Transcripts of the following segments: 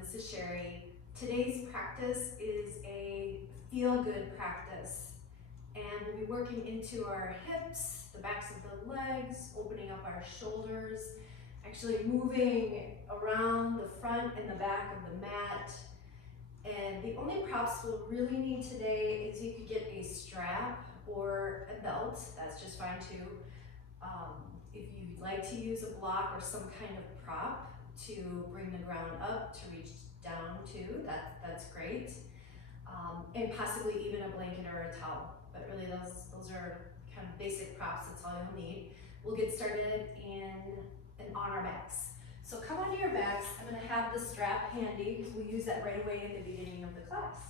This is Sherry. Today's practice is a feel-good practice, and we'll be working into our hips, the backs of the legs, opening up our shoulders, actually moving around the front and the back of the mat. And the only props we'll really need today is you could get a strap or a belt, that's just fine too. If you'd like to use a block or some kind of prop to bring the ground up to reach down to, that's great. And possibly even a blanket or a towel, but really those are kind of basic props, that's all you'll need. We'll get started on our backs. So come onto your backs. I'm going to have the strap handy because we'll use that right away at the beginning of the class.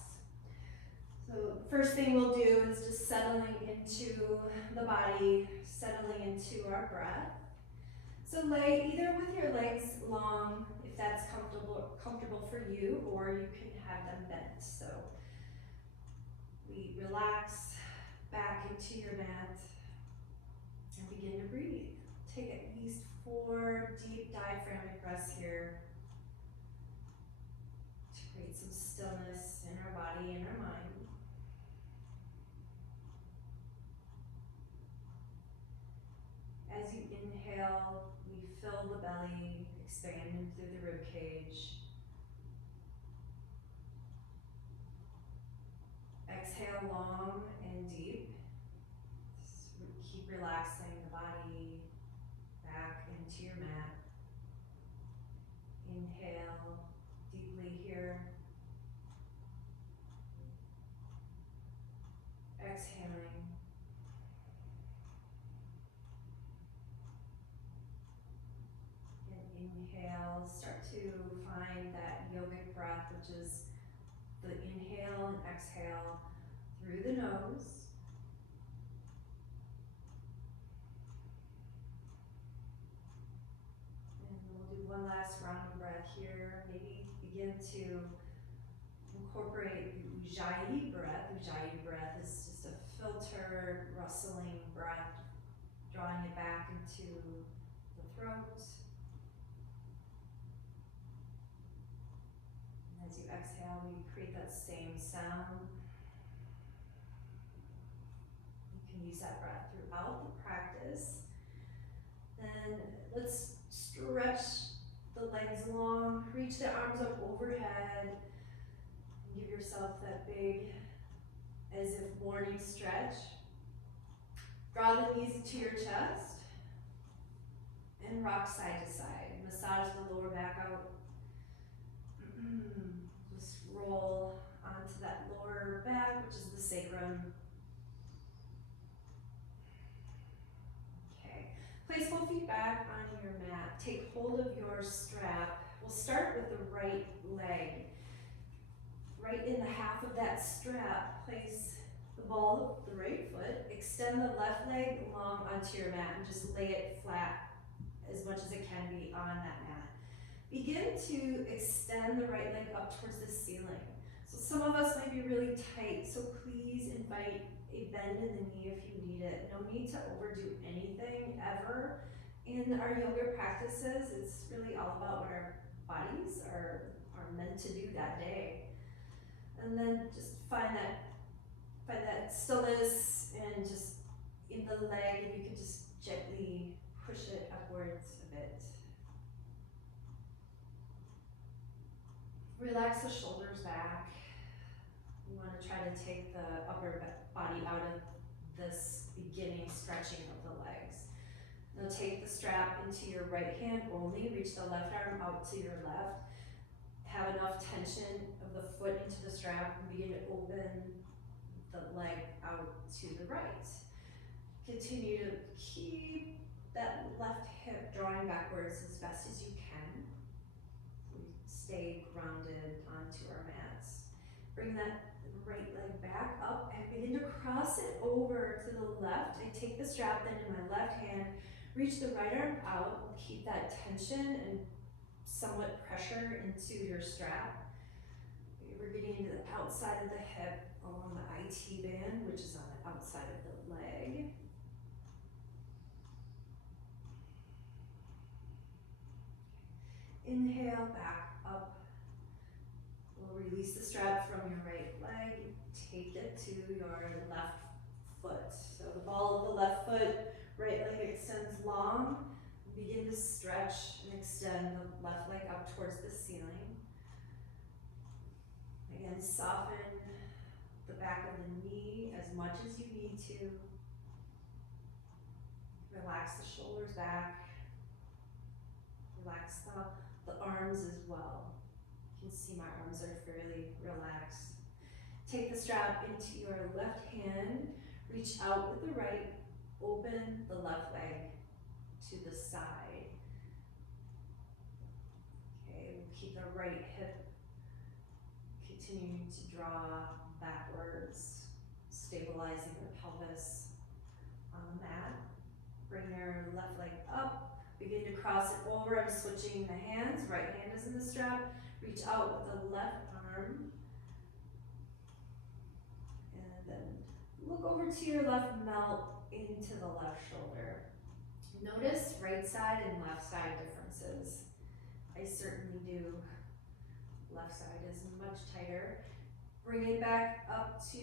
So first thing we'll do is just settling into the body, settling into our breath. So lay either with your legs long, if that's comfortable for you, or you can have them bent. So we relax back into your mat and begin to breathe. Take at least 4 deep diaphragmatic breaths here to create some stillness in our body and our mind. As you inhale, we fill the belly, expanding through the rib cage. Exhale long and deep. Just keep relaxing the body back into your mat. Inhale deeply here. Exhaling. Inhale, start to find that yogic breath, which is the inhale and exhale through the nose. And we'll do one last round of breath here. Maybe begin to incorporate Ujjayi breath. Ujjayi breath is just a filtered, rustling breath, drawing it back into the throat. As you exhale, you create that same sound. You can use that breath throughout the practice. Then let's stretch the legs long, reach the arms up overhead, and give yourself that big, as if morning stretch. Draw the knees to your chest and rock side to side. Massage the lower back out. Just roll onto that lower back, which is the sacrum. Okay, place both feet back on your mat. Take hold of your strap. We'll start with the right leg. Right in the half of that strap, place the ball of the right foot. Extend the left leg long onto your mat and just lay it flat as much as it can be on that mat. Begin to extend the right leg up towards the ceiling. So some of us might be really tight, so please invite a bend in the knee if you need it. No need to overdo anything ever. In our yoga practices, it's really all about what our bodies are meant to do that day. And then just find that stillness, and just in the leg, if you can just gently push it upwards a bit. Relax the shoulders back. You want to try to take the upper body out of this beginning stretching of the legs. Now take the strap into your right hand only. Reach the left arm out to your left. Have enough tension of the foot into the strap and begin to open the leg out to the right. Continue to keep that left hip drawing backwards as best as you can. Stay grounded onto our mats. Bring that right leg back up and begin to cross it over to the left. I take the strap then in my left hand, reach the right arm out, and keep that tension and somewhat pressure into your strap. We're getting into the outside of the hip along the IT band, which is on the outside of the leg. Inhale back up release the strap from your right leg, take it to your left foot. So the ball of the left foot, right leg extends long. Begin to stretch and extend the left leg up towards the ceiling. Again, soften the back of the knee as much as you need to. Relax the shoulders back. Relax the arms as well. You can see my arms are fairly relaxed. Take the strap into your left hand. Reach out with the right. Open the left leg to the side. Okay, we'll keep the right hip continuing to draw backwards, stabilizing the pelvis on the mat. Bring your left leg up, begin to cross it over. I'm switching the hands. Right hand is in the strap. Reach out with the left arm. And then look over to your left, melt into the left shoulder. Notice right side and left side differences. I certainly do. Left side is much tighter. Bring it back up to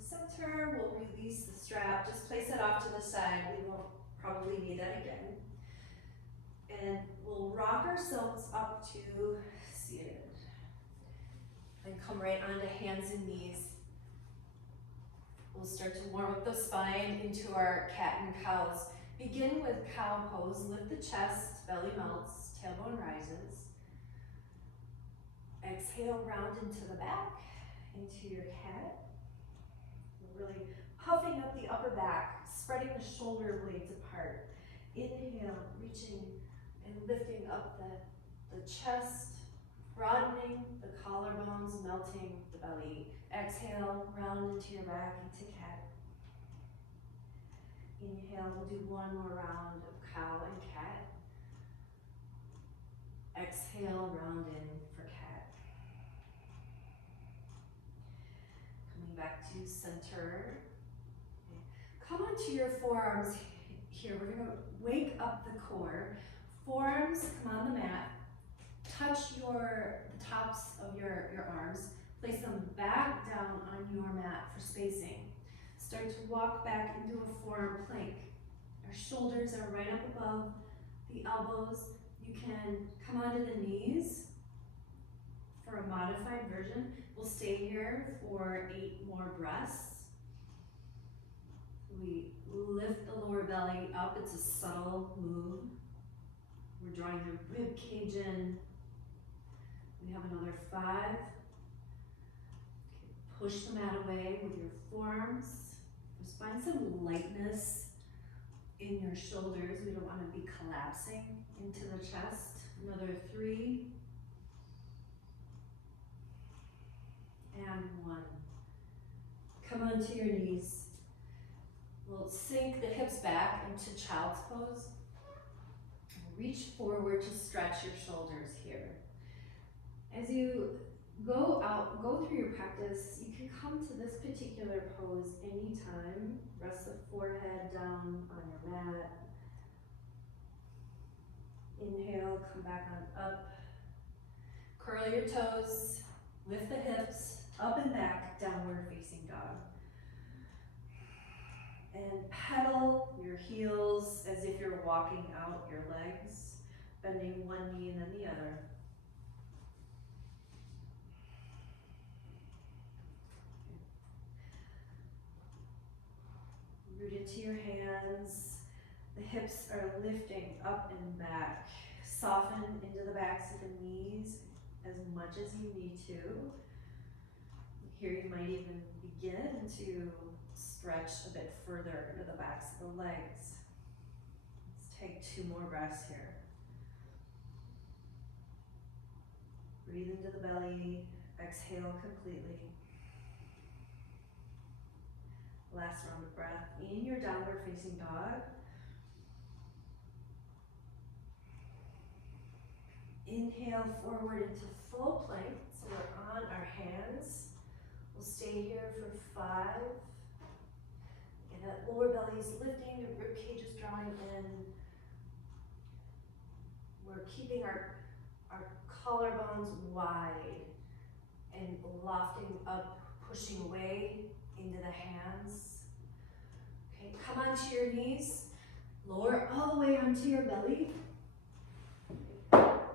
center. We'll release the strap. Just place it off to the side. We won't probably need that again. And we'll rock ourselves up to seated. And come right onto hands and knees. We'll start to warm up the spine into our cat and cows. Begin with cow pose. Lift the chest, belly melts, tailbone rises. Exhale, round into the back, into your cat. We're really puffing up the upper back, spreading the shoulder blades apart. Inhale, reaching and lifting up the chest, broadening the collarbones, melting the belly. Exhale, round into your back, into cat. Inhale, we'll do one more round of cow and cat. Exhale, round in for cat. Coming back to center. Come onto your forearms here. We're gonna wake up the core. Forearms come on the mat. Touch the tops of your arms. Place them back down on your mat for spacing. Start to walk back into a forearm plank. Our shoulders are right up above the elbows. You can come onto the knees for a modified version. We'll stay here for 8 more breaths. We lift the lower belly up. It's a subtle move. We're drawing the rib cage in. We have another 5. Okay, push the mat away with your forearms. Just find some lightness in your shoulders. We don't want to be collapsing into the chest. Another 3. And 1. Come onto your knees. We'll sink the hips back into child's pose. Reach forward to stretch your shoulders here. As you go through your practice, you can come to this particular pose anytime. Rest the forehead down on your mat. Inhale, come back on up. Curl your toes, lift the hips, up and back, downward facing dog. And pedal your heels as if you're walking out your legs, bending one knee and then the other. Root into your hands. The hips are lifting up and back. Soften into the backs of the knees as much as you need to. Here you might even begin to stretch a bit further into the backs of the legs. Let's take 2 more breaths here. Breathe into the belly, exhale completely. Last round of breath in your downward facing dog. Inhale forward into full plank. So we're on our hands. We'll stay here for 5. And that lower belly is lifting, the rib cage is drawing in. We're keeping our collarbones wide and lofting up, pushing away into the hands. Okay, come onto your knees, lower all the way onto your belly.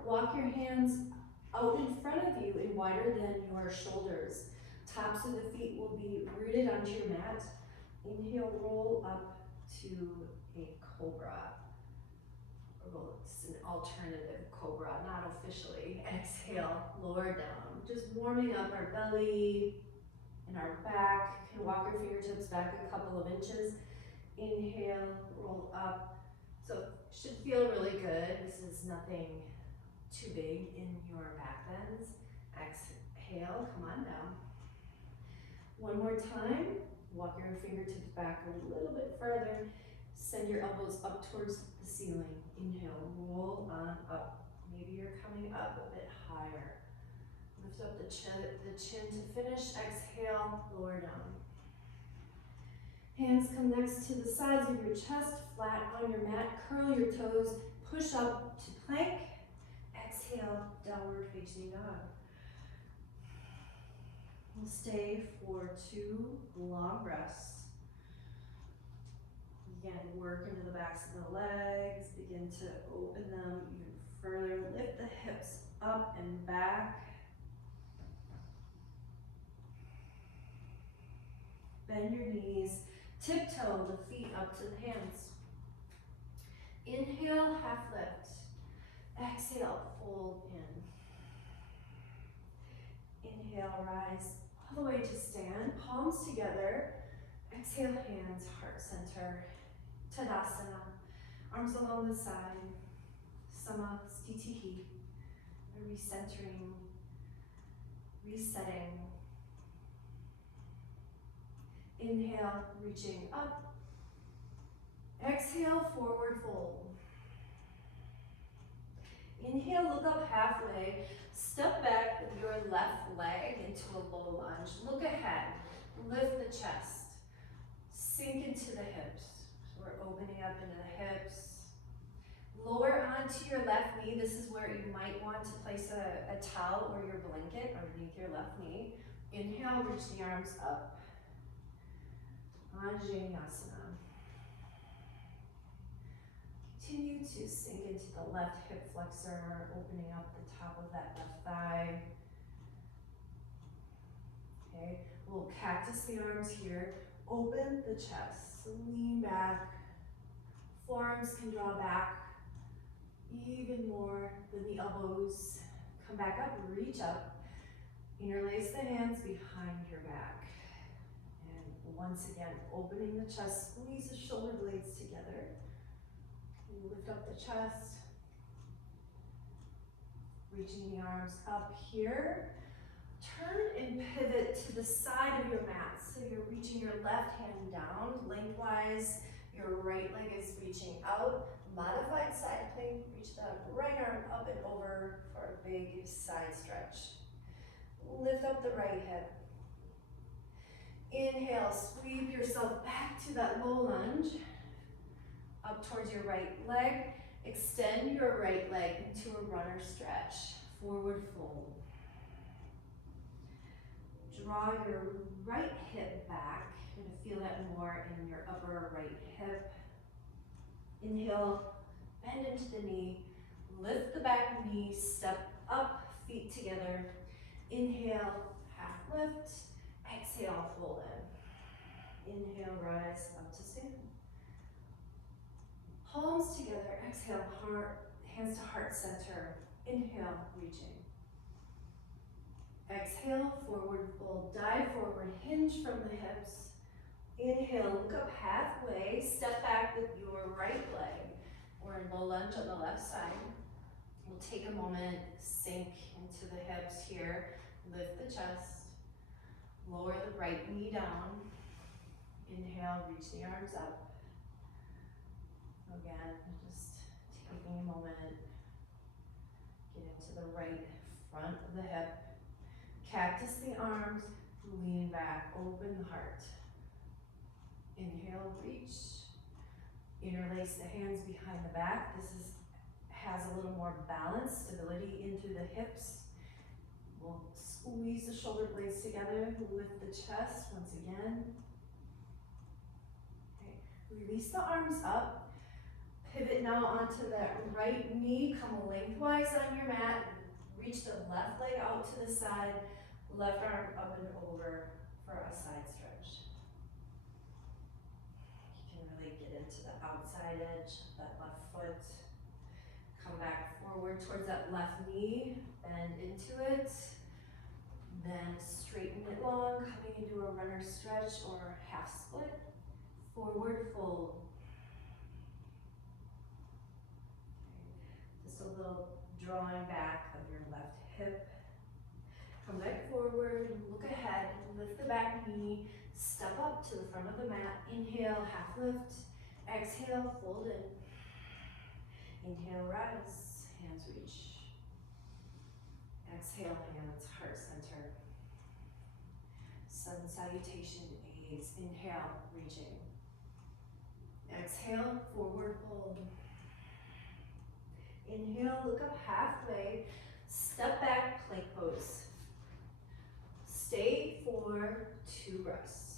Walk your hands out in front of you and wider than your shoulders. Tops of the feet will be rooted onto your mat. Inhale, roll up to a Cobra. Well, it's an alternative Cobra, not officially. Exhale, lower down. Just warming up our belly and our back. You can walk your fingertips back a couple of inches. Inhale, roll up. So should feel really good. This is nothing too big in your back bends. Exhale, come on down. One more time. Walk your fingertips back a little bit further. Send your elbows up towards the ceiling. Inhale, roll on up. Maybe you're coming up a bit higher. Lift up the chin to finish. Exhale, lower down. Hands come next to the sides of your chest, flat on your mat. Curl your toes, push up to plank. Exhale, downward facing dog. We'll stay for 2 long breaths. Again, work into the backs of the legs. Begin to open them even further. Lift the hips up and back. Bend your knees. Tiptoe the feet up to the hands. Inhale, half lift. Exhale, fold in. Inhale, rise all the way to stand. Palms together. Exhale, hands, heart center. Tadasana. Arms along the side. Sama Stitihi. Recentering. Resetting. Inhale, reaching up. Exhale, forward fold. Inhale, look up halfway. Step back with your left leg into a low lunge. Look ahead. Lift the chest. Sink into the hips. So we're opening up into the hips. Lower onto your left knee. This is where you might want to place a towel or your blanket underneath your left knee. Inhale, reach the arms up. Vinyasa. Continue to sink into the left hip flexor, opening up the top of that left thigh. Okay, we'll cactus the arms here. Open the chest, lean back. Forearms can draw back even more than the elbows. Come back up, reach up. Interlace the hands behind your back. Once again, opening the chest, squeeze the shoulder blades together. Lift up the chest. Reaching the arms up here. Turn and pivot to the side of your mat. So you're reaching your left hand down lengthwise. Your right leg is reaching out. Modified side plank. Reach the right arm up and over for a big side stretch. Lift up the right hip. Inhale, sweep yourself back to that low lunge, up towards your right leg. Extend your right leg into a runner stretch, forward fold. Draw your right hip back. You're going to feel that more in your upper right hip. Inhale, bend into the knee, lift the back knee, step up, feet together. Inhale, half lift. Exhale, fold in. Inhale, rise up to stand. Palms together. Exhale, hands to heart center. Inhale, reaching. Exhale, forward fold. Dive forward, hinge from the hips. Inhale, look up halfway. Step back with your right leg. We're in low lunge on the left side. We'll take a moment, sink into the hips here. Lift the chest. Lower the right knee down. Inhale, reach the arms up. Again, just taking a moment. Get into the right front of the hip. Cactus the arms. Lean back, open the heart. Inhale, reach. Interlace the hands behind the back. This has a little more balance, stability into the hips. We'll squeeze the shoulder blades together, lift the chest once again. Okay. Release the arms up. Pivot now onto that right knee. Come lengthwise on your mat. Reach the left leg out to the side. Left arm up and over for a side stretch. You can really get into the outside edge of that left foot. Come back forward towards that left knee. Bend into it. Then straighten it long, coming into a runner stretch or half split. Forward fold. Okay. Just a little drawing back of your left hip. Come back forward, look ahead, lift the back knee, step up to the front of the mat. Inhale, half lift. Exhale, fold in. Inhale, rise, hands reach. Exhale, hands, heart center. Sun salutation, gaze. Inhale, reaching. Exhale, forward fold. Inhale, look up halfway. Step back, plank pose. Stay for 2 breaths.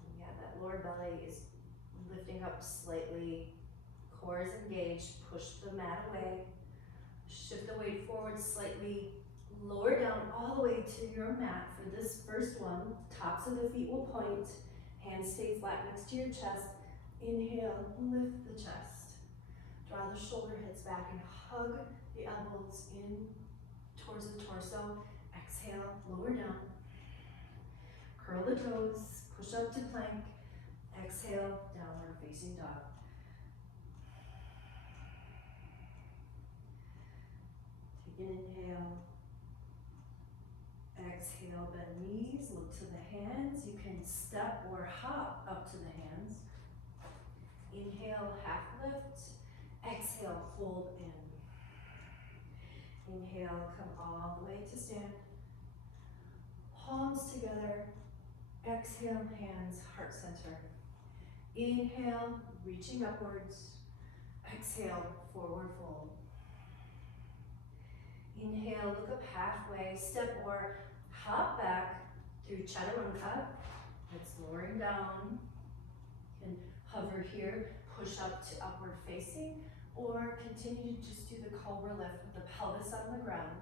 And yeah, that lower belly is lifting up slightly. Core is engaged. Push the mat away. Shift the weight forward slightly. Lower down all the way to your mat for this first one. Tops of the feet will point. Hands stay flat next to your chest. Inhale, lift the chest. Draw the shoulder heads back and hug the elbows in towards the torso. Exhale, lower down. Curl the toes, push up to plank. Exhale, downward facing dog. Take an inhale. Exhale, bend knees, look to the hands. You can step or hop up to the hands. Inhale, half lift. Exhale, fold in. Inhale, come all the way to stand. Palms together. Exhale, hands, heart center. Inhale, reaching upwards. Exhale, forward fold. Inhale, look up halfway, step or hop back through Chaturanga. It's lowering down. You can hover here, push up to upward facing, or continue to just do the Cobra lift with the pelvis on the ground.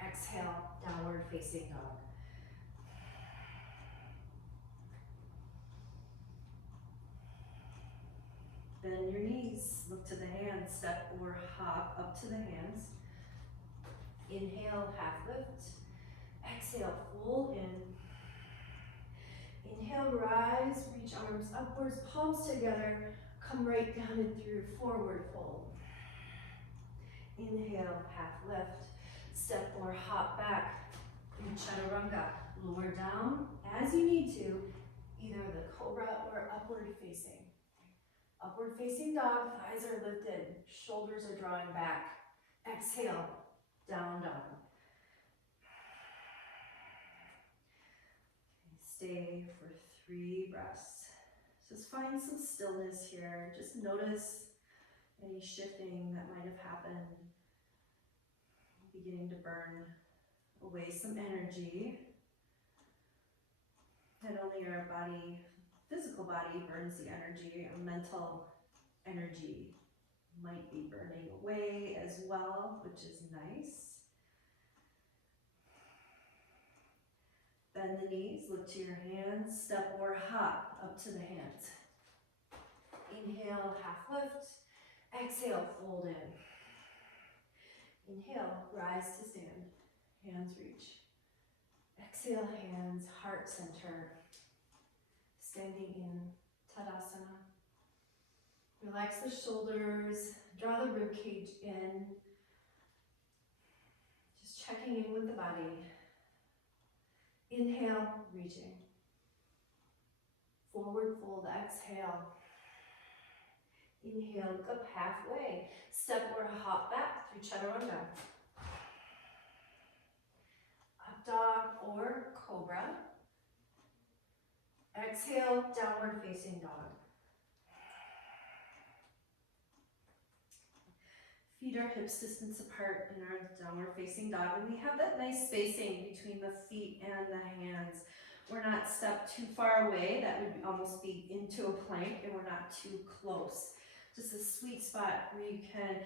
Exhale, downward facing dog. Bend your knees, look to the hands, step or hop up to the hands. Inhale, half lift. Exhale, fold in. Inhale, rise, reach arms upwards, palms together. Come right down and through, forward fold. Inhale, half lift. Step or hop back in Chaturanga. Lower down as you need to, either the Cobra or upward facing. Upward facing dog, thighs are lifted, shoulders are drawing back. Exhale, down dog. Stay for 3 breaths. Just find some stillness here. Just notice any shifting that might have happened. Beginning to burn away some energy. Not only our body, physical body burns the energy, our mental energy might be burning away as well, which is nice. Bend the knees, look to your hands, step or hop up to the hands. Inhale, half lift. Exhale, fold in. Inhale, rise to stand. Hands reach. Exhale, hands, heart center. Standing in Tadasana. Relax the shoulders, draw the rib cage in. Just checking in with the body. Inhale, reaching. Forward fold, exhale. Inhale, look up halfway. Step or hop back through Chaturanga. Up dog or Cobra. Exhale, downward facing dog. Feet are hips distance apart in our downward facing dog, and we have that nice spacing between the feet and the hands. We're not stepped too far away, that would almost be into a plank, and we're not too close. Just a sweet spot where you can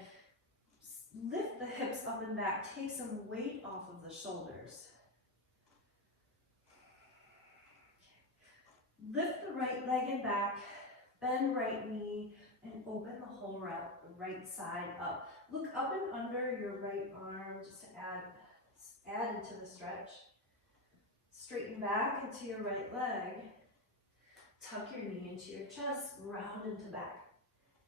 lift the hips up and back, take some weight off of the shoulders. Lift the right leg and back, bend right knee, and open the whole right side up. Look up and under your right arm just to add into the stretch. Straighten back into your right leg. Tuck your knee into your chest, round into back.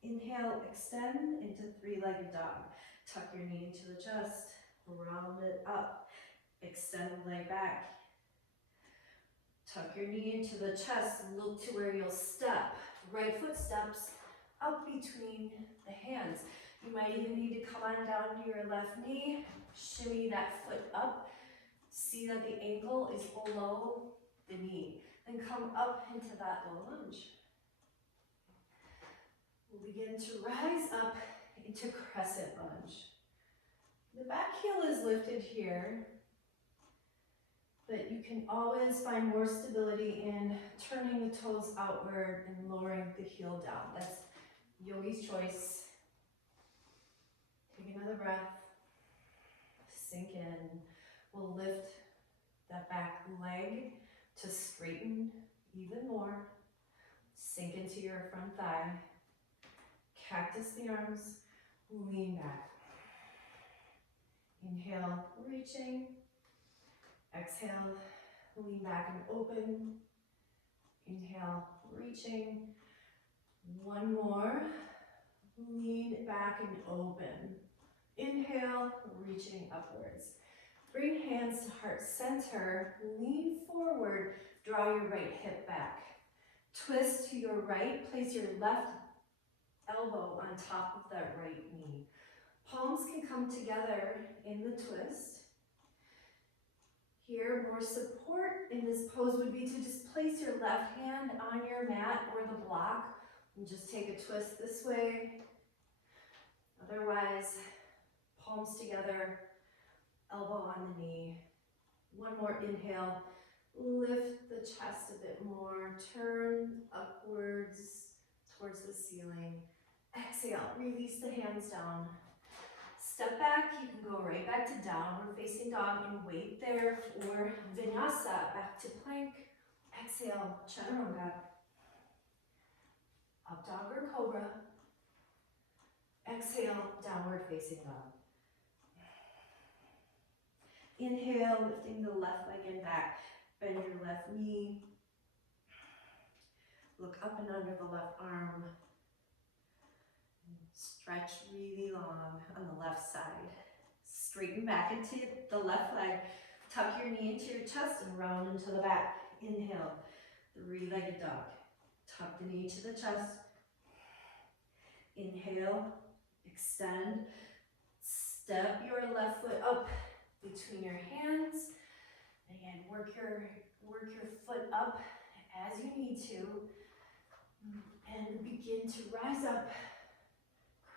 Inhale, extend into three-legged dog. Tuck your knee into the chest, round it up. Extend the leg back. Tuck your knee into the chest, look to where you'll step. Right foot steps up between the hands. You might even need to come on down to your left knee, shimmy that foot up. See that the ankle is below the knee. Then come up into that low lunge. We'll begin to rise up into crescent lunge. The back heel is lifted here, but you can always find more stability in turning the toes outward and lowering the heel down. That's yogi's choice. Take another breath. Sink in. We'll lift that back leg to straighten even more. Sink into your front thigh. Cactus the arms. Lean back. Inhale, reaching. Exhale, lean back and open. Inhale, reaching. One more. Lean back and open. Inhale, reaching upwards. Bring hands to heart center. Lean forward. Draw your right hip back. Twist to your right. Place your left elbow on top of that right knee. Palms can come together in the twist. Here, more support in this pose would be to just place your left hand on your mat or the block and just take a twist this way. Otherwise, palms together, elbow on the knee. One more inhale. Lift the chest a bit more. Turn upwards towards the ceiling. Exhale, release the hands down. Step back, you can go right back to downward facing dog and wait there for Vinyasa, back to plank. Exhale, chaturanga. Up dog or cobra. Exhale, downward facing dog. Inhale, lifting the left leg and back. Bend your left knee. Look up and under the left arm. Stretch really long on the left side. Straighten back into the left leg. Tuck your knee into your chest and round into the back. Inhale, three-legged dog. Tuck the knee to the chest. Inhale, extend. Step your left foot up between your hands. Again, work your foot up as you need to. And begin to rise up.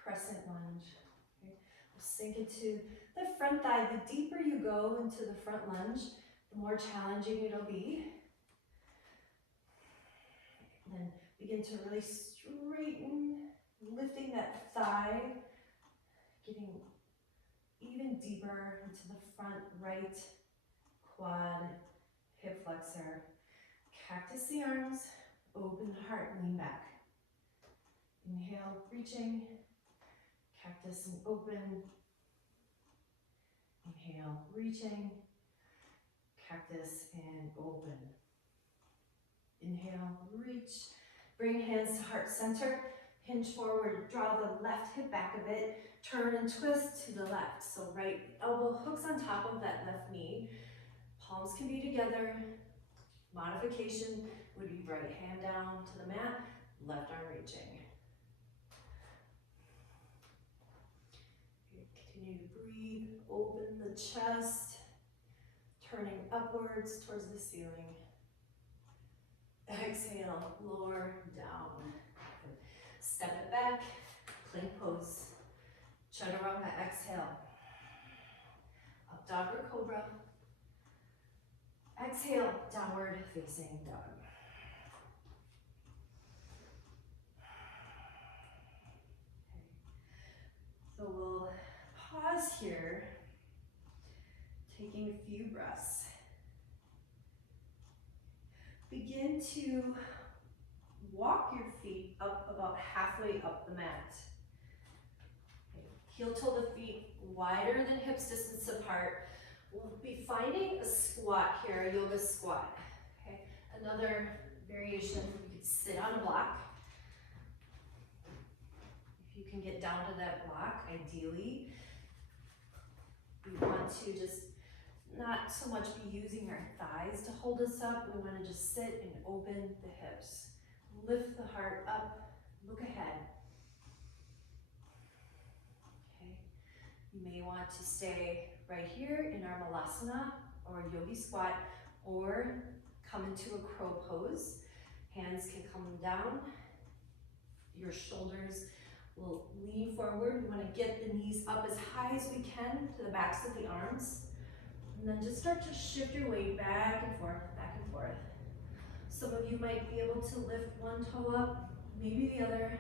Crescent lunge. Okay. We'll sink into the front thigh. The deeper you go into the front lunge, the more challenging it'll be. And then begin to really straighten, lifting that thigh, getting even deeper into the front right quad, hip flexor. Cactus the arms, open heart, lean back. Inhale, reaching. Cactus and open. Inhale, reaching. Cactus and open. Inhale, reach. Bring hands to heart center. Hinge forward, draw the left hip back a bit. Turn and twist to the left. So right elbow hooks on top of that left knee. Palms can be together. Modification would be right hand down to the mat, left arm reaching. Continue to breathe, open the chest, turning upwards towards the ceiling. Exhale, lower down. Step it back, plank pose. Chaturanga, exhale. Up dog or cobra. Exhale, downward facing dog. So we'll pause here, taking a few breaths. Begin to walk your feet up about halfway up the mat. Okay. Heel toe the feet wider than hips distance apart. We'll be finding a squat here, a yoga squat. Okay. Another variation, you could sit on a block. If you can get down to that block, ideally, we want to just not so much be using our thighs to hold us up. We want to just sit and open the hips. Lift the heart up, look ahead. Okay. You may want to stay right here in our malasana or yogi squat, or come into a crow pose. Hands can come down. Your shoulders will lean forward. We want to get the knees up as high as we can to the backs of the arms. And then just start to shift your weight back and forth, back and forth. Some of you might be able to lift one toe up, maybe the other.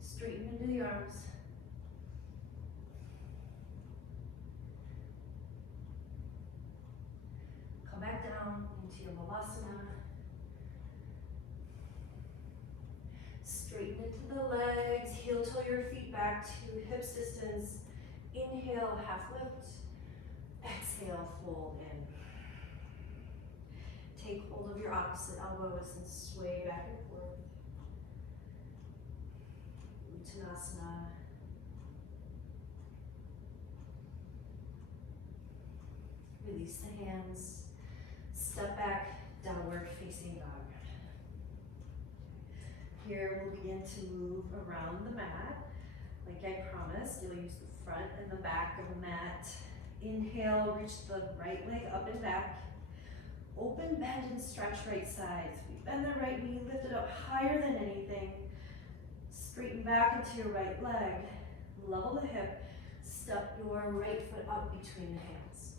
Straighten into the arms. Come back down into your malasana. Straighten into the legs, heel toe your feet back to hips distance. Inhale, half lift. Exhale, fold in. Take hold of your opposite elbows and sway back and forth. Uttanasana. Release the hands. Step back, downward facing dog. Here we'll begin to move around the mat. Like I promised, you'll use the front and the back of the mat. Inhale, reach the right leg up and back. Open, bend, and stretch right sides. We bend the right knee, lift it up higher than anything. Straighten back into your right leg. Level the hip. Step your right foot up between the hands.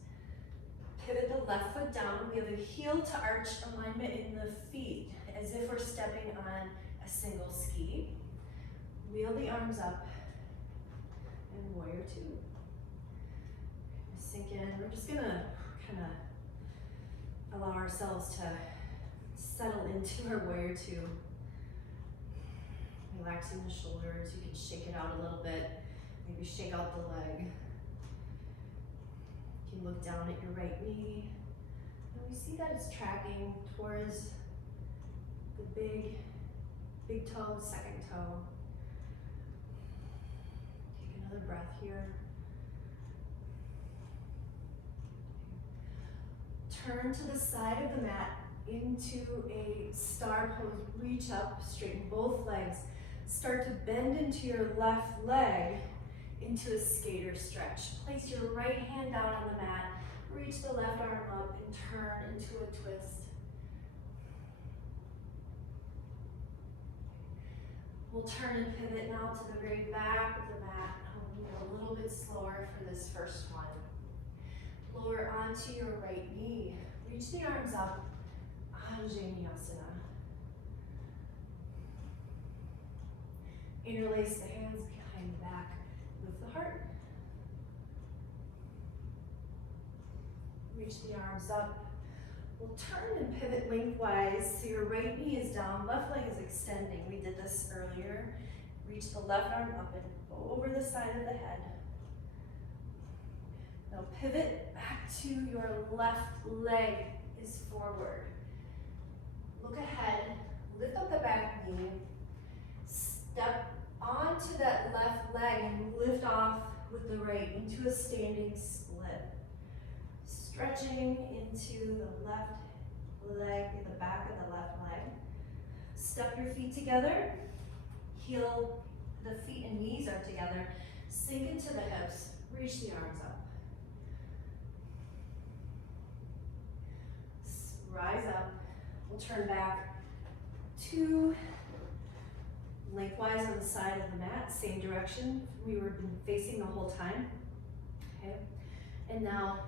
Pivot the left foot down. We have a heel to arch alignment in the feet, as if we're stepping on a single ski. Wheel the arms up. And warrior two. Sink in. We're just gonna kind of allow ourselves to settle into our warrior two. Relaxing the shoulders. You can shake it out a little bit. Maybe shake out the leg. You can look down at your right knee. And we see that it's tracking towards the big toe, second toe. Take another breath here. Turn to the side of the mat into a star pose. Reach up, straighten both legs. Start to bend into your left leg into a skater stretch. Place your right hand down on the mat. Reach the left arm up and turn into a twist. We'll turn and pivot now to the very back of the mat. I'll move a little bit slower for this first one. Lower onto your right knee. Reach the arms up. Vinyasa. Interlace the hands behind the back with the heart. Reach the arms up. We'll turn and pivot lengthwise so your right knee is down, left leg is extending. We did this earlier. Reach the left arm up and over the side of the head. Now pivot back to your left leg is forward. Look ahead, lift up the back knee, step onto that left leg and lift off with the right into a standing split. Stretching into the left leg, the back of the left leg. Step your feet together, heel, the feet and knees are together. Sink into the hips, reach the arms up. Rise up, we'll turn back to lengthwise on the side of the mat, same direction we were facing the whole time. Okay, and now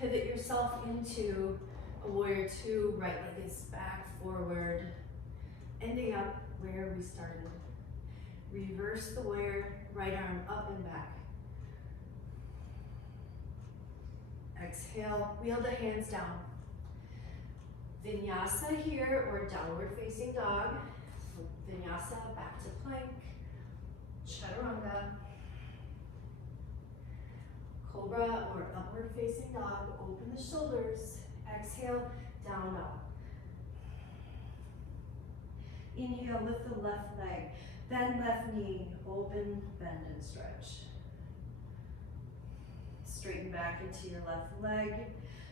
pivot yourself into a warrior two, right leg is back, forward, ending up where we started. Reverse the warrior, right arm up and back. Exhale, wheel the hands down. Vinyasa here, or downward facing dog. So Vinyasa, back to plank. Chaturanga. Cobra, or upward facing dog. Open the shoulders. Exhale, down dog. Inhale, lift the left leg. Bend left knee, open, bend and stretch. Straighten back into your left leg.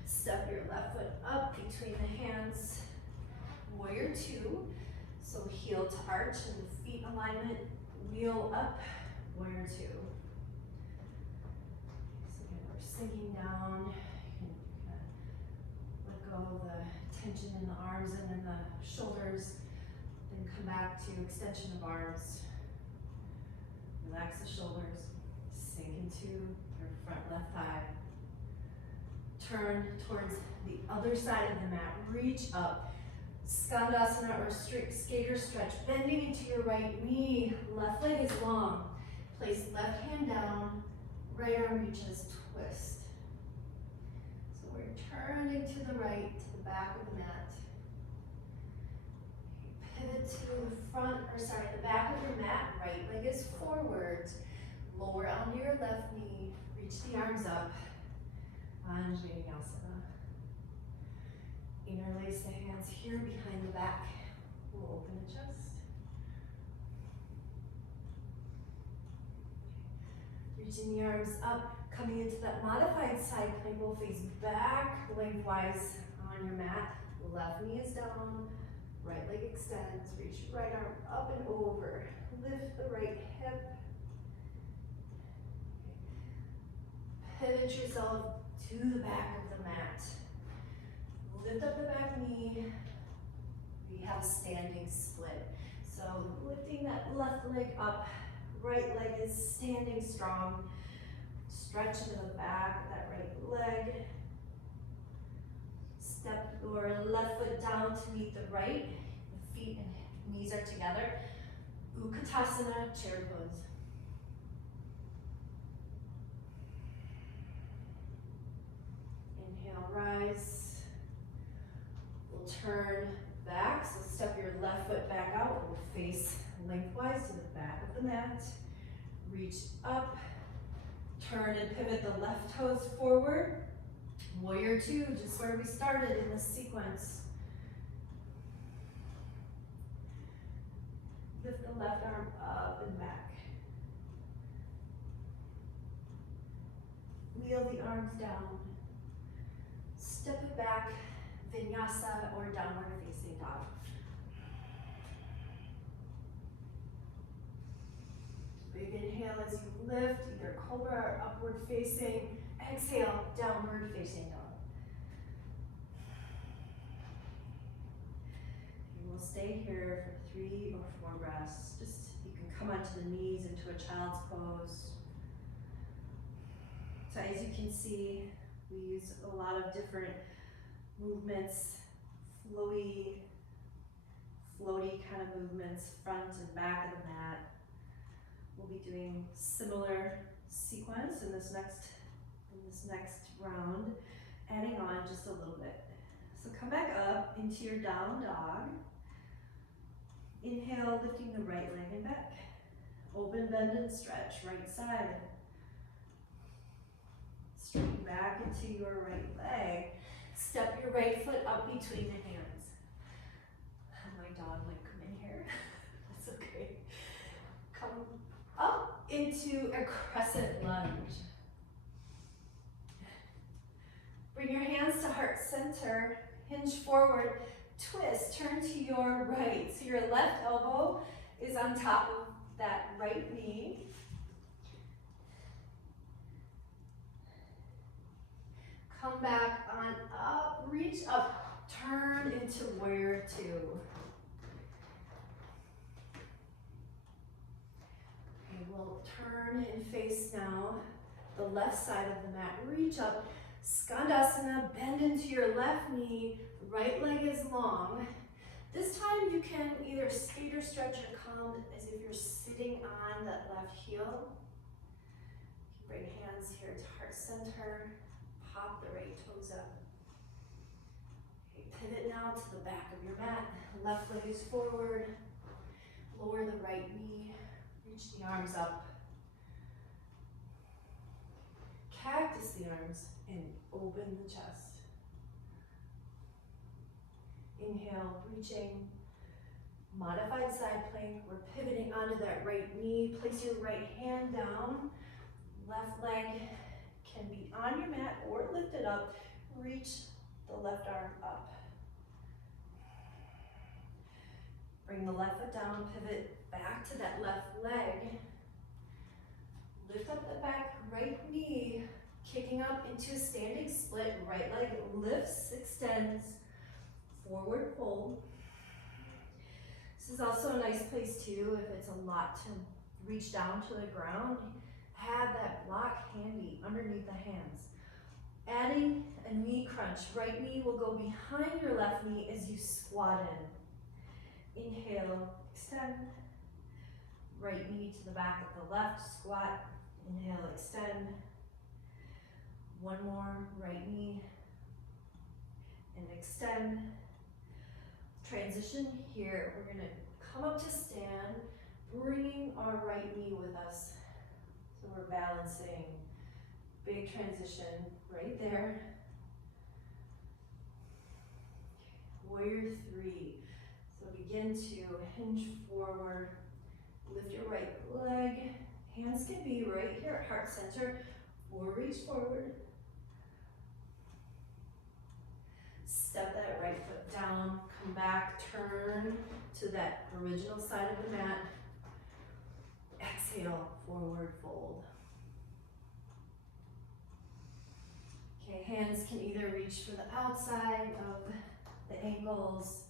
Step your left foot up between the hands. Warrior two. So heel to arch and feet alignment. Wheel up, warrior two. So again, we're sinking down. You can let go of the tension in the arms and in the shoulders. Then come back to extension of arms. Relax the shoulders. Sink into your front left thigh. Turn towards the other side of the mat. Reach up. Skandasana, or skater stretch. Bending into your right knee. Left leg is long. Place left hand down. Right arm reaches. Twist. So we're turning to the right, to the back of the mat. Pivot to the front, or sorry, the back of your mat. Right leg is forward. Lower onto your left knee. Reach the arms up. Vinyasa. Interlace the hands here behind the back. We'll open the chest. Reaching the arms up, coming into that modified side plank. We'll face back lengthwise on your mat. Left knee is down. Right leg extends. Reach right arm up and over. Lift the right hip. Pivot yourself to the back of the mat. Lift up the back knee. We have a standing split. So lifting that left leg up, right leg is standing strong. Stretch into the back of that right leg. Step your left foot down to meet the right. The feet and knees are together. Utkatasana, chair pose. Inhale, rise. We'll turn back, so step your left foot back out. We'll face lengthwise to the back of the mat. Reach up, turn and pivot the left toes forward. Warrior two, just where we started in this sequence. Lift the left arm up and back. Wheel the arms down. Step it back, Vinyasa, or downward facing dog. Big inhale as you lift, either Cobra or upward facing. Exhale, downward facing dog. You will stay here for 3 or 4 breaths. Just, you can come onto the knees into a child's pose. So as you can see, we use a lot of different movements, floaty kind of movements, front and back of the mat. We'll be doing similar sequence in this next round, adding on just a little bit. So come back up into your down dog. Inhale, lifting the right leg and back. Open, bend, and stretch, right side. Straighten back into your right leg. Step your right foot up between the hands. My dog might come in here. That's okay. Come up into a crescent lunge. Bring your hands to heart center. Hinge forward. Twist. Turn to your right. So your left elbow is on top of that right knee. Come back on up, reach up, turn into warrior two. Turn and face now the left side of the mat. Reach up, Skandasana, bend into your left knee, right leg is long. This time you can either skater stretch or come as if you're sitting on that left heel. Bring hands here to heart center, pop the right toes up. Okay, pivot now to the back of your mat, left leg is forward, lower the right knee, reach the arms up. Cactus the arms and open the chest. Inhale, reaching, modified side plank. We're pivoting onto that right knee. Place your right hand down. Left leg can be on your mat or lift it up. Reach the left arm up. Bring the left foot down, pivot back to that left leg. Lift up the back right knee, kicking up into a standing split. Right leg lifts, extends, forward fold. This is also a nice place too, if it's a lot to reach down to the ground, have that block handy underneath the hands. Adding a knee crunch. Right knee will go behind your left knee as you squat in. Inhale, extend. Right knee to the back of the left, squat. Inhale, extend. One more, right knee, and extend. Transition here, we're gonna come up to stand, bringing our right knee with us. So we're balancing, big transition right there. Warrior three. So begin to hinge forward, lift your right leg. Hands can be right here at heart center, or reach forward. Step that right foot down, come back, turn to that original side of the mat. Exhale, forward fold. Okay, hands can either reach for the outside of the ankles,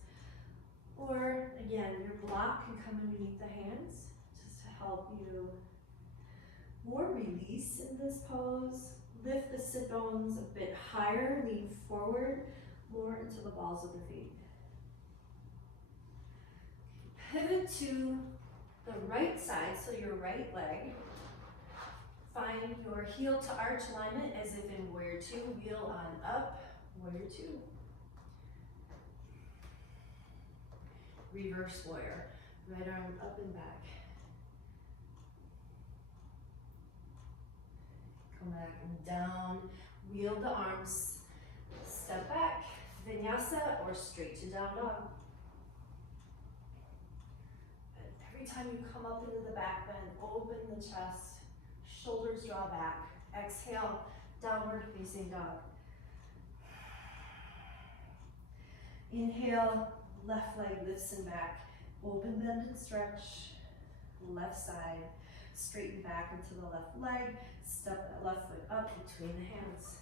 or again, your block can come underneath the hands just to help you more release in this pose. Lift the sit bones a bit higher, lean forward, more into the balls of the feet. Pivot to the right side, so your right leg. Find your heel to arch alignment as if in warrior two, wheel on up, warrior two. Reverse warrior, right arm up and back. Come back and down, wheel the arms, step back, Vinyasa or straight to down dog. Every time you come up into the back bend, open the chest, shoulders draw back. Exhale, downward facing dog. Inhale, left leg lifts and back. Open bend and stretch, left side. Straighten back into the left leg. Step that left foot up between the hands.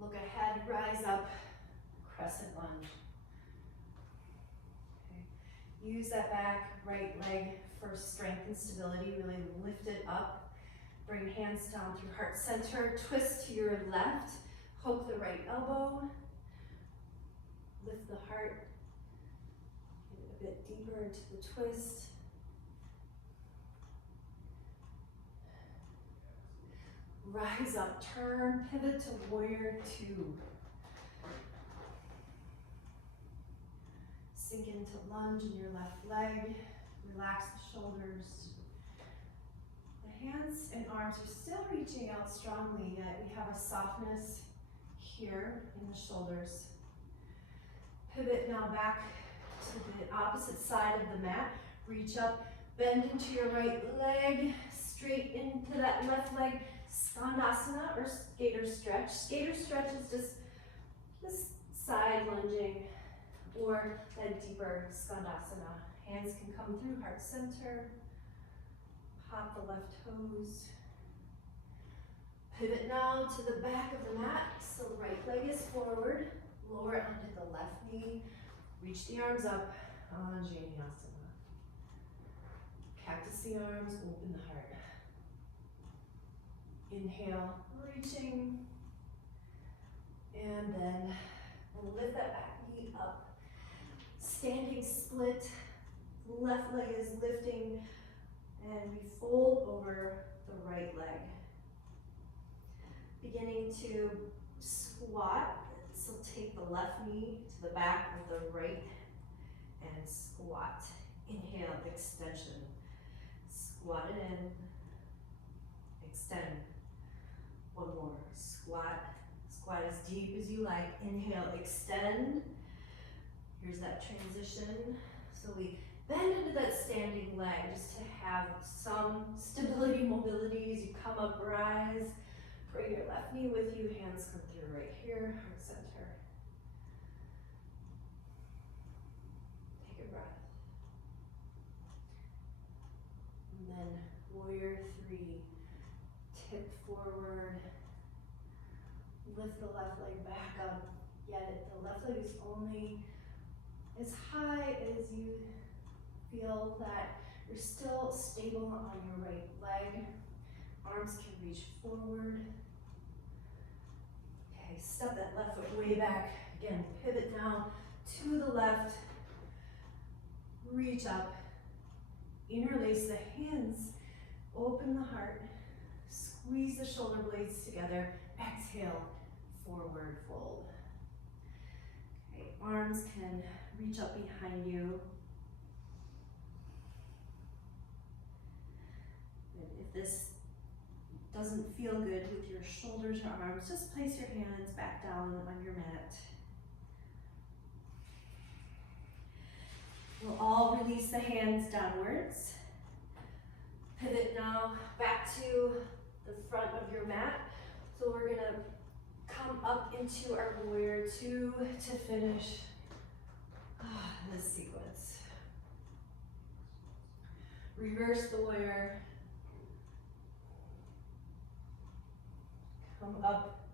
Look ahead, rise up, Crescent Lunge. Okay. Use that back right leg for strength and stability. Really lift it up. Bring hands down through heart center. Twist to your left. Hook the right elbow. Lift the heart. Get a bit deeper into the twist. Rise up, turn, pivot to warrior two. Sink into lunge in your left leg. Relax the shoulders. The hands and arms are still reaching out strongly, yet we have a softness here in the shoulders. Pivot now back to the opposite side of the mat. Reach up, bend into your right leg, straight into that left leg. Skandasana or skater stretch. Skater stretch is just this side lunging or that deeper Skandasana. Hands can come through heart center. Pop the left toes. Pivot now to the back of the mat. So right leg is forward. Lower it onto the left knee. Reach the arms up. Vinyasa. Cactus the arms, open the heart. Inhale, reaching. And then we'll lift that back knee up. Standing split. Left leg is lifting. And we fold over the right leg. Beginning to squat. So take the left knee to the back of the right and squat. Inhale, extension. Squat it in. Extend. One more. Squat. Squat as deep as you like. Inhale, extend. Here's that transition. So we bend into that standing leg just to have some stability, mobility as you come up, rise. Bring your left knee with you. Hands come through right here, heart center. Take a breath. And then warrior three. Tip forward. Lift the left leg back up. Yet the left leg is only as high as you feel that you're still stable on your right leg. Arms can reach forward. Okay, step that left foot way back. Again, pivot down to the left. Reach up. Interlace the hands. Open the heart. Squeeze the shoulder blades together. Exhale, forward fold. Okay, arms can reach up behind you. And if this doesn't feel good with your shoulders or arms, just place your hands back down on your mat. We'll all release the hands downwards. Pivot now back to the front of your mat. So we're gonna come up into our warrior two to finish this sequence. Reverse the warrior. Come up,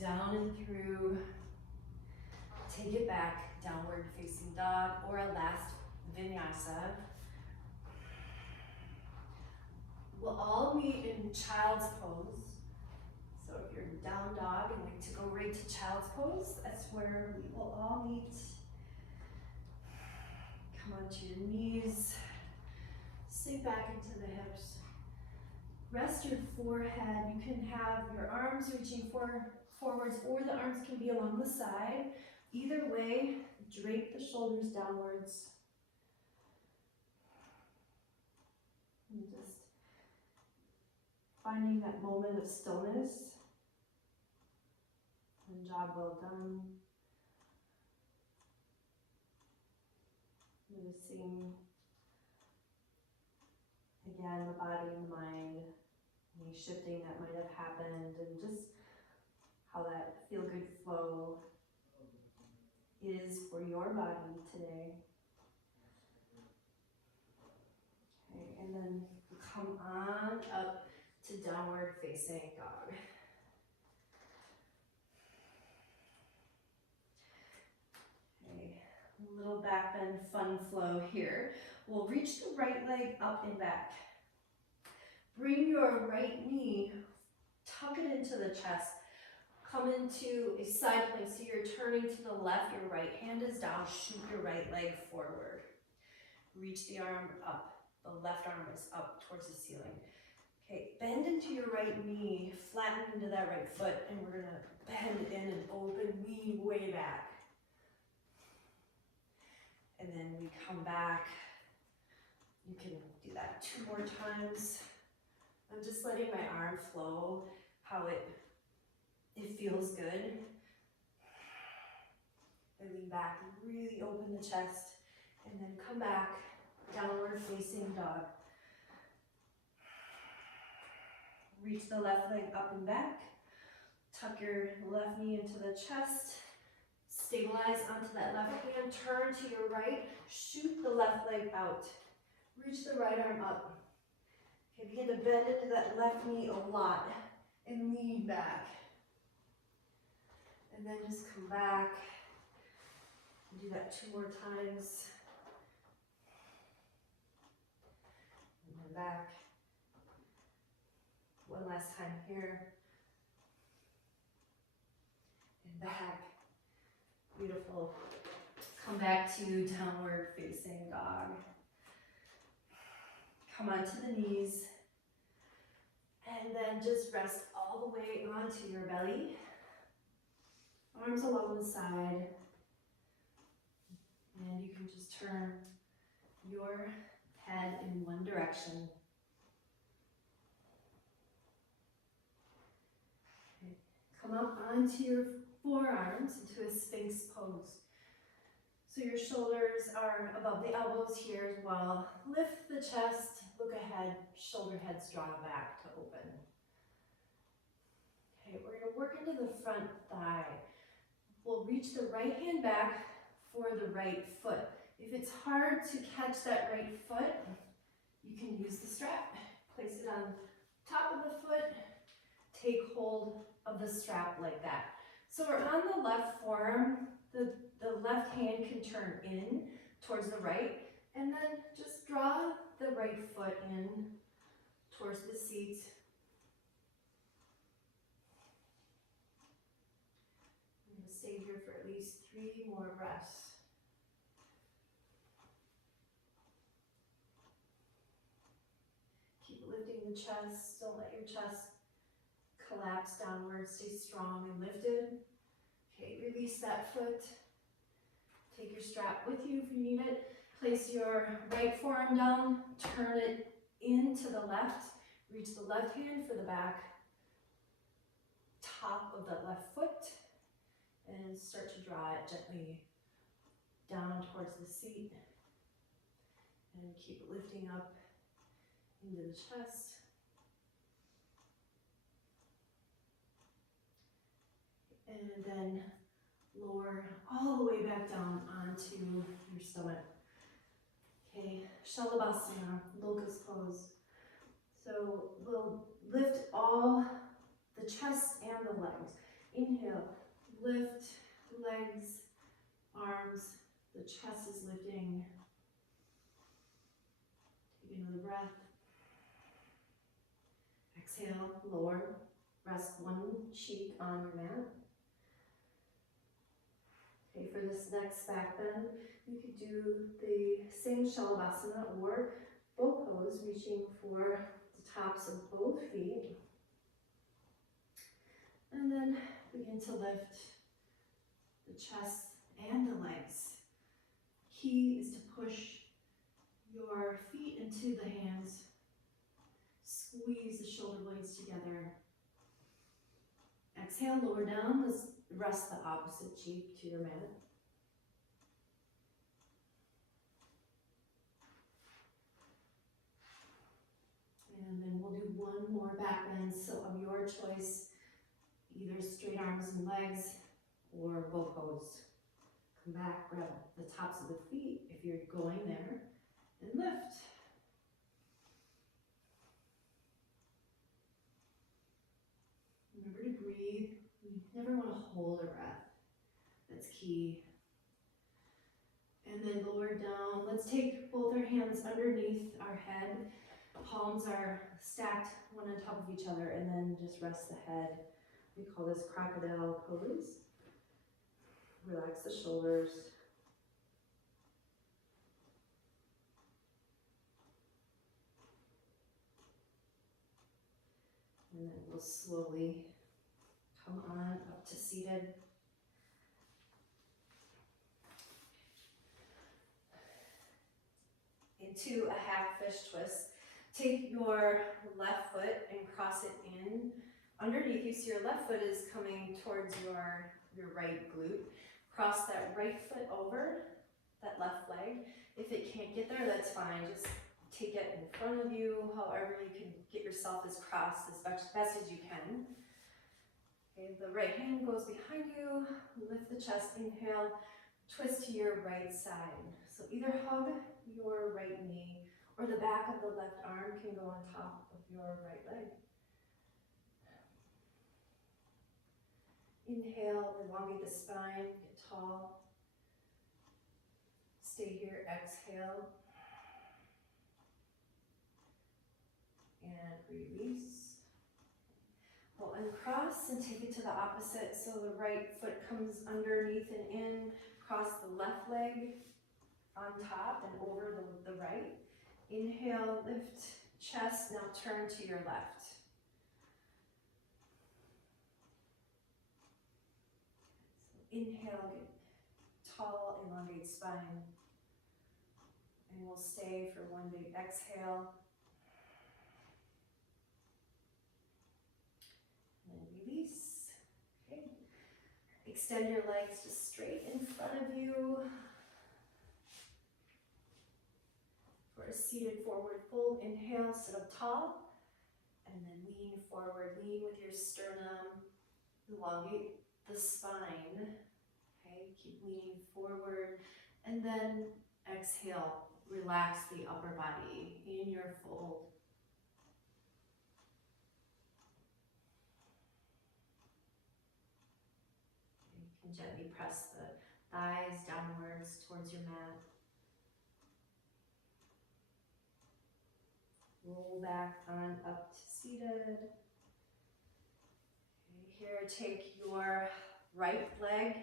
down and through. Take it back, downward facing dog, or a last vinyasa. We'll all meet in child's pose. So if you're in down dog and like to go right to child's pose, that's where we will all meet. Come onto your knees. Sink back into the hips. Rest your forehead. You can have your arms reaching forwards, or the arms can be along the side. Either way, drape the shoulders downwards. And just finding that moment of stillness. And job well done. Noticing again the body and the mind, any shifting that might have happened, and just how that feel good flow is for your body today. Okay, and then come on up to downward facing dog. Okay, a little back bend fun flow here. We'll reach the right leg up and back. Bring your right knee, tuck it into the chest. Come into a side plank, so you're turning to the left, your right hand is down, shoot your right leg forward. Reach the arm up, the left arm is up towards the ceiling. Okay, bend into your right knee, flatten into that right foot, and we're gonna bend in and open, lean way back. And then we come back. You can do that 2 more times. I'm just letting my arm flow, how it feels good. And lean back, really open the chest, and then come back, downward facing dog. Reach the left leg up and back. Tuck your left knee into the chest. Stabilize onto that left hand, turn to your right, shoot the left leg out. Reach the right arm up. Okay, begin to bend into that left knee a lot and lean back. And then just come back and do that 2 more times. And then back. One last time here. And back. Beautiful. Come back to downward facing dog. Come onto the knees. And then just rest all the way onto your belly. Arms along the side. And you can just turn your head in one direction. Okay. Come up onto your forearms into a Sphinx pose. So your shoulders are above the elbows here as well. Lift the chest, look ahead, shoulder heads draw back to open. Okay, we're going to work into the front thigh. We'll reach the right hand back for the right foot. If it's hard to catch that right foot, you can use the strap. Place it on top of the foot, take hold of the strap like that. So we're on the left forearm, the left hand can turn in towards the right, and then just draw the right foot in towards the seat. I'm going to stay here for at least 3 more breaths. Keep lifting the chest. Don't let your chest collapse downward. Stay strong and lifted. Okay, release that foot. Take your strap with you if you need it. Place your right forearm down. Turn it into the left. Reach the left hand for the back. Top of the left foot. And start to draw it gently down towards the seat. And keep it lifting up into the chest. And then lower all the way back down onto your stomach. Okay, Shalabhasana, locust pose. So we'll lift all the chest and the legs. Inhale, lift legs, arms, the chest is lifting. Take another breath. Exhale, lower. Rest one cheek on your mat. Okay, for this next back bend, you could do the same Shalabhasana or bow pose, reaching for the tops of both feet. And then begin to lift the chest and the legs. Key is to push your feet into the hands. Squeeze the shoulder blades together. Exhale, lower down. Let's rest the opposite cheek to your mat. And then we'll do one more back bend, so of your choice, either straight arms and legs or bow pose. Come back, grab the tops of the feet if you're going there, and lift. Remember to breathe. You never want to hold a breath. That's key. And then lower down. Let's take both our hands underneath our head. Palms are stacked one on top of each other, and then just rest the head. We call this crocodile pose. Relax the shoulders. And then we'll slowly come on up to seated. Into a half fish twist. Take your left foot and cross it in underneath you. So your left foot is coming towards your right glute. Cross that right foot over that left leg. If it can't get there, that's fine. Just take it in front of you, however you can get yourself as crossed as best as you can. Okay, the right hand goes behind you. Lift the chest, inhale, twist to your right side. So either hug your right knee or the back of the left arm can go on top of your right leg. Inhale, elongate the spine, get tall. Stay here, exhale. And release. We'll uncross and take it to the opposite, so the right foot comes underneath and in, cross the left leg on top and over the right. Inhale, lift chest, now turn to your left. So inhale, get tall, elongate spine. And we'll stay for one big exhale. And release. Okay. Extend your legs just straight in front of you. For a seated forward fold, inhale, sit up tall. And then lean forward, lean with your sternum. Elongate the spine. Okay, keep leaning forward. And then exhale. Relax the upper body in your fold. You can gently press the thighs downwards towards your mat. Roll back on up to seated. Okay, here, take your right leg,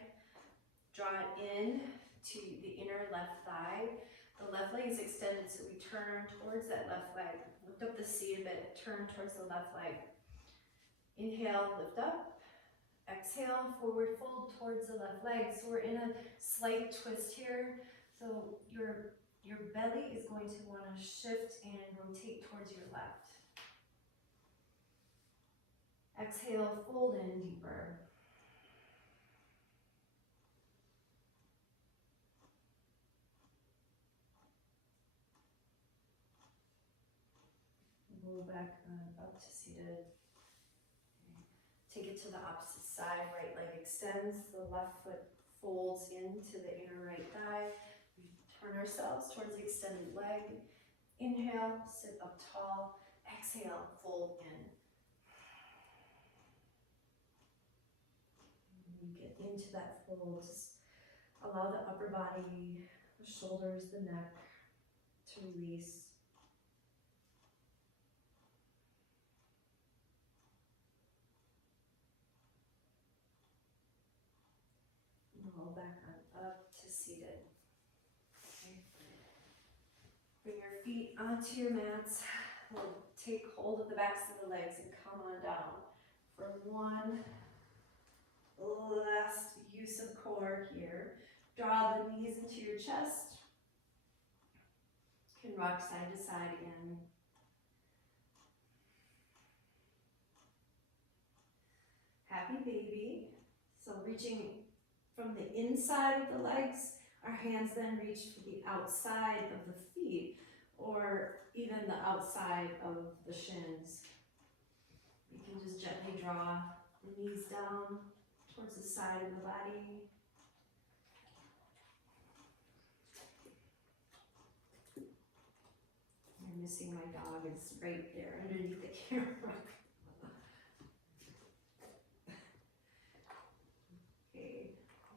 draw it in to the inner left thigh. The left leg is extended, so we turn towards that left leg. Lift up the seat a bit, turn towards the left leg. Inhale, lift up. Exhale, forward fold towards the left leg. So we're in a slight twist here. So your belly is going to want to shift and rotate towards your left. Exhale, fold in deeper. Roll back on up to seated. Take it to the opposite side. Right leg extends. The left foot folds into the inner right thigh. We turn ourselves towards the extended leg. Inhale, sit up tall. Exhale, fold in. When you get into that fold, just allow the upper body, the shoulders, the neck to release. Roll back on up to seated. Okay. Bring your feet onto your mats. We'll take hold of the backs of the legs and come on down for one last use of core here. Draw the knees into your chest. You can rock side to side again. Happy baby. So reaching from the inside of the legs, our hands then reach for the outside of the feet, or even the outside of the shins. You can just gently draw the knees down towards the side of the body. I'm missing my dog, it's right there underneath the camera.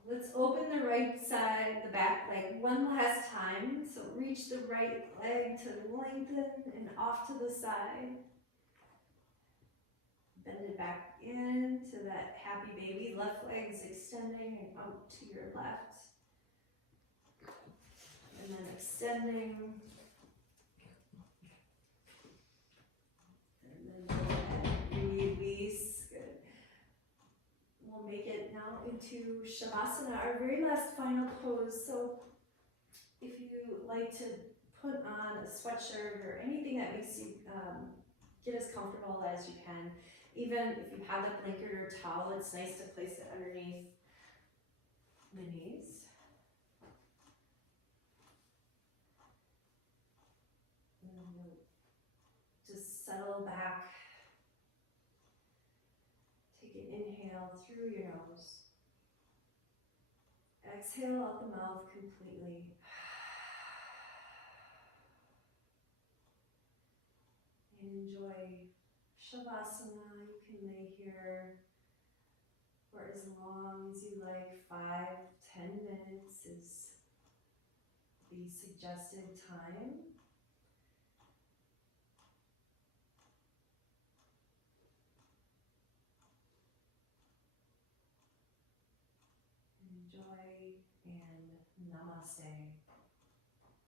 Let's open the right side, the back leg, one last time. So reach the right leg to lengthen and off to the side. Bend it back into that happy baby. Left leg is extending and out to your left. And then extending. And then release. We'll make it now into Shavasana, our very last final pose. So if you like to put on a sweatshirt or anything that makes you get as comfortable as you can, even if you have a blanket or a towel, it's nice to place it underneath the knees. And then you'll just settle back. Inhale through your nose. Exhale out the mouth completely. And enjoy Shavasana. You can lay here for as long as you like. 5-10 minutes is the suggested time. Enjoy and namaste.